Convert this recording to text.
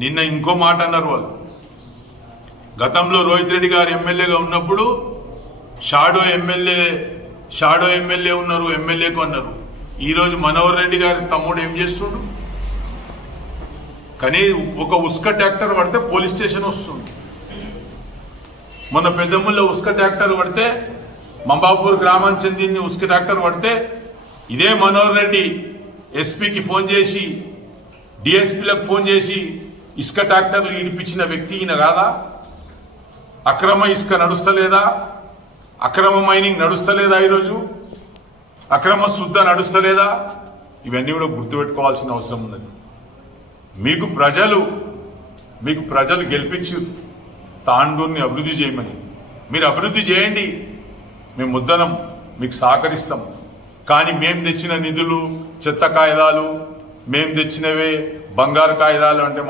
నిన్న ఇంకో మాట అన్నారు వాళ్ళు. గతంలో రోహిత్ రెడ్డి గారు ఎమ్మెల్యేగా ఉన్నప్పుడు షాడో ఎమ్మెల్యే ఉన్నారు, ఎమ్మెల్యేకు అన్నారు. ఈరోజు మనోహర్ రెడ్డి గారి తమ్ముడు ఏం చేస్తుండు? కానీ ఒక ఉస్క ట్రాక్టర్ పడితే పోలీస్ స్టేషన్ వస్తుంది. మొన్న పెద్దముల్లో ఉస్క ట్రాక్టర్ పడితే, మంబాపూర్ గ్రామానికి చెందింది ఉస్క ట్రాక్టర్ పడితే ఇదే మనోహర్ రెడ్డి ఎస్పీకి ఫోన్ చేసి, డిఎస్పీలకు ఫోన్ చేసి ఇసుక ట్రాక్టర్లు ఇడిపించిన వ్యక్తి ఈయన కాదా? అక్రమ ఇసుక నడుస్తలేదా? అక్రమ మైనింగ్ నడుస్తలేదా? ఈరోజు అక్రమ శుద్ధ నడుస్తలేదా? ఇవన్నీ కూడా గుర్తుపెట్టుకోవాల్సిన అవసరం ఉన్నది. మీకు ప్రజలు గెలిపించి తాండూరుని అభివృద్ధి చేయమని, మీరు అభివృద్ధి చేయండి, మేము ముద్దనం మీకు సహకరిస్తాం. కానీ మేము తెచ్చిన నిధులు చెత్త కాగితాలు, మేము తెచ్చినవే బంగారు కాగితాలు అంటే